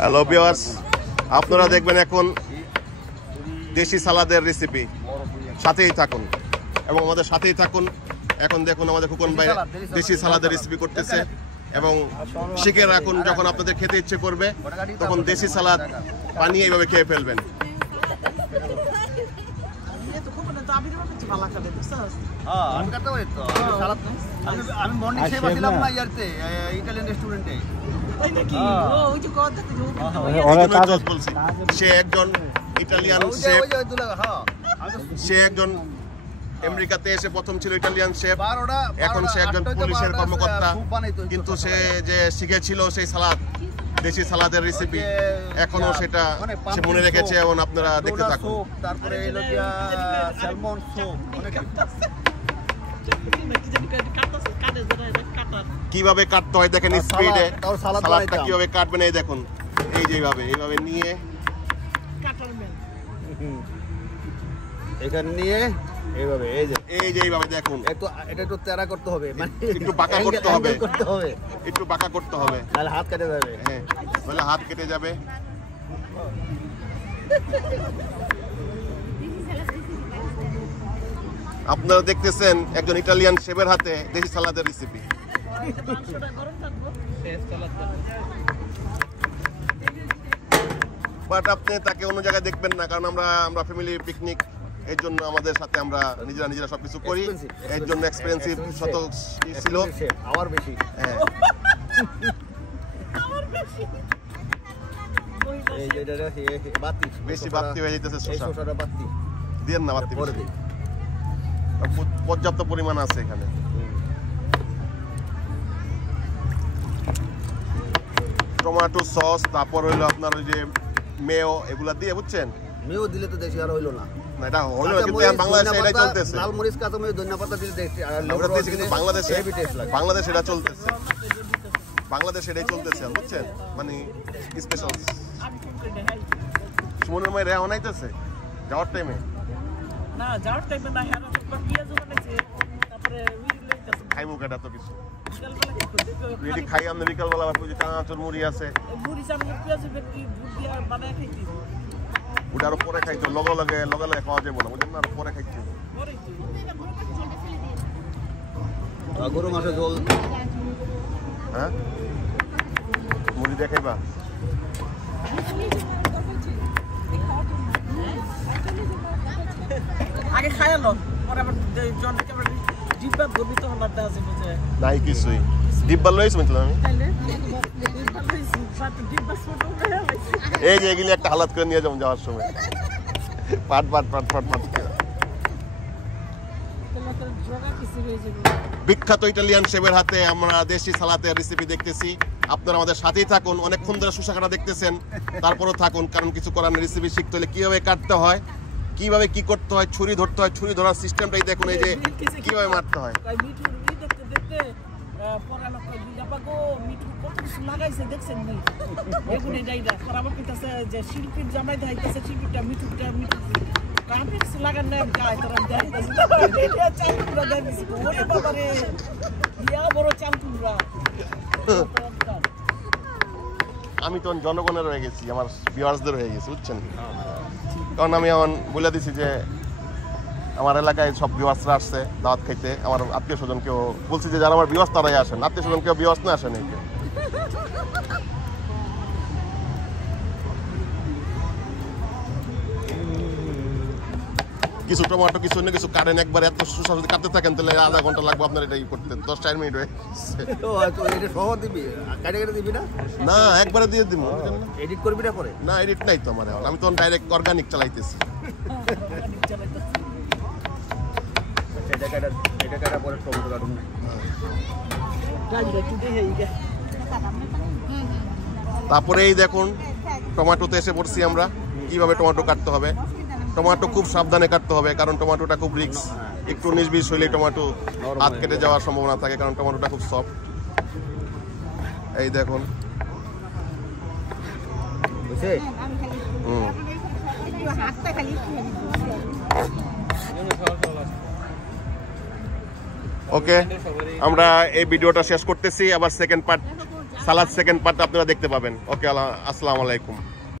Hello viewers, আপনারা দেখবেন এখন দেশি সালাদের রেসিপি। সাথেই থাকুন এবং আমাদের সাথেই থাকুন। এখন দেখুন আমাদের খোকন ভাই দেশি সালাদের রেসিপি করতেছে এবং শিখে রাখুন, যখন আপনাদের খেতে ইচ্ছে করবে তখন দেশি সালাদ বানিয়ে এইভাবে খেয়ে ফেলবেন। আমি মর্নিং শেফ ছিলাম না ইয়ারতে ইটালিয়ান রেস্টুরেন্টে। সে একজন ইটালিয়ান শেফ, সে একজন আমেরিকাতে এসে প্রথম ছিল ইটালিয়ান শেফ, এখন সে একজন পুলিশের কর্মকর্তা। কিন্তু সে যে শিখেছিল সেই সালাদ, দেশি সালাদের রেসিপি, এখনো সেটা সে মনে রেখেছে এবং আপনারা দেখতে থাকুন। তারপরে স্যালমন স্যুপ, কিভাবে কাটতে হয় দেখেন স্পিডে, সালাদটা কিভাবে কাটবেন এই দেখুন, এই যেভাবে এইভাবে নিয়ে এখানে নিয়ে এইভাবে এই যে এইভাবে দেখুন, এটা একটু তেরা করতে হবে, মানে একটু বাঁকা করতে হবে, একটু বাঁকা করতে হবে, নাহলে হাত কেটে যাবে। হ্যাঁ, নাহলে হাত কেটে যাবে। আপনারা দেখতেছেন একজন ইটালিয়ান শেফের হাতে দেশি সালাদের রেসিপি। বাট আপনি তাকে অন্য জায়গায় দেখবেন না, কারণ আমরা ফ্যামিলি পিকনিক, এর জন্য আমাদের সাথে আমরা নিজেরা সবকিছু করি, এর জন্য এক্সপেন্সিভ শত ছিল আবার বেশি। হ্যাঁ, বেশি বাড়তি হয়ে যেতেছে, দিয়ে না বাড়তি পর্যাপ্ত পরিমাণ আছে এখানে। টমেটো সস, তারপর হইলো আপনার ওই যে মেয়ো, এগুলা দিয়ে, বুঝছেন? মেয়ো দিলে তো দেশি আর হইলো না, এটা হইলো কিন্তু বাংলাদেশে এটাই চলতেছে। লাল মরিচ, কাঁচা মরিচ, ধনিয়া পাতা দিলে দেখতে আর কিন্তু বাংলাদেশে এটা চলতেছে, বাংলাদেশে এটাই চলতেছে, বুঝছেন? মানে স্পেশাল সুমনের মায়ের রেওয়া নাইতেছে যাওয়ার টাইমে, না যাওয়ার টাইমে না, হ্যাঁ পেঁয়াজ বানাইছে, তারপরে খাইবো কেটা তো কিছু এটি খাই আমরা বিকালবেলা, চানাচুর মুড়ি আছে, মুড়ি চানাচুর পেঁয়াজ ভুট দিয়ে বানায় খাইছি, ওটা আরো পরে খাইতো, লগে লগে খাওয়া যাবো না, বুঝলেন না, আরো পরে খাইছি। গরু মাছের ঝোল, হ্যাঁ মুড়ি দিয়ে খাইবা? আগে খাইলো, পরে আবার জনকে আবার ডিব্বা ধরবি, তখন আর দেওয়া যাবে যে নাই কিছুই। ডিব্বা লইছি বলছিলাম আমি, এই যে এগুলি একটা হালাত করে নিয়ে যাবো যাওয়ার সময়, পাট পাট পাট পাট পাট। বিখ্যাত ইটালিয়ান শেফের হাতে আমরা দেশি সালাদের রেসিপি দেখতেছি। আপনারা আমাদের সাথেই থাকুন, অনেকক্ষণ ধরে সুশাখাটা দেখতেছেন, তারপরও থাকুন, কারণ কিছু করার রেসিপি শিখতে হলে কিভাবে কাটতে হয়, কিভাবে কি করতে হয়, ছুরি ধরতে হয়, ছুরি ধরার সিস্টেমটাই দেখুন, এই যে কিভাবে মারতে হয়। শিল্পীর জামাই দেখাইতেছে, শিল্পীটা মিঠুটা লাগান না গায়ে, বড় চালকুমরা। আমি তখন জনগণের হয়ে গেছি, আমার ভিউয়ার্সদের হয়ে গেছি, বুঝছেন? কারণ আমি এখন বলে দিছি যে আমার এলাকায় সব ভিউয়ার্সরা আসছে দাওয়াত খাইতে, আমার আত্মীয় স্বজন কেউ বলছি যে যারা আমার ভিউয়ার্স তারাই আসেন, আত্মীয় স্বজন কেউ ভিউয়ার্স না আসেন। কেউ কিছু টমেটো, কিছু অন্য কিছু কাটেন, একবার এত সুস্বাদু যদি কাটতে থাকেন তাহলে আধা ঘন্টা লাগবে আপনার এটা করতে, 10-4 মিনিট হয়ে না, একবারে দিয়ে দিব। এডিট করবি না পরে? না, এডিট নাই তো আমার, আমি তখন ডাইরেক্ট অর্গানিক চালাইতেছি। তারপরে এই দেখুন টমেটোতে এসে পড়ছি আমরা, কিভাবে টমেটো কাটতে হবে। টমেটো খুব সাবধানে কাটতে হবে, কারণ টমেটোটা খুব রিস্ক, একটু 19-20 হইলে টমেটো হাত কেটে যাওয়ার সম্ভাবনা থাকে, কারণ টমেটোটা খুব সফট। এই দেখুন, ওকে, আমরা এই ভিডিওটা শেষ করতেছি, আবার সেকেন্ড পার্ট সালাদ সেকেন্ড পার্ট আপনারা দেখতে পাবেন। ওকে, আসসালামু আলাইকুম।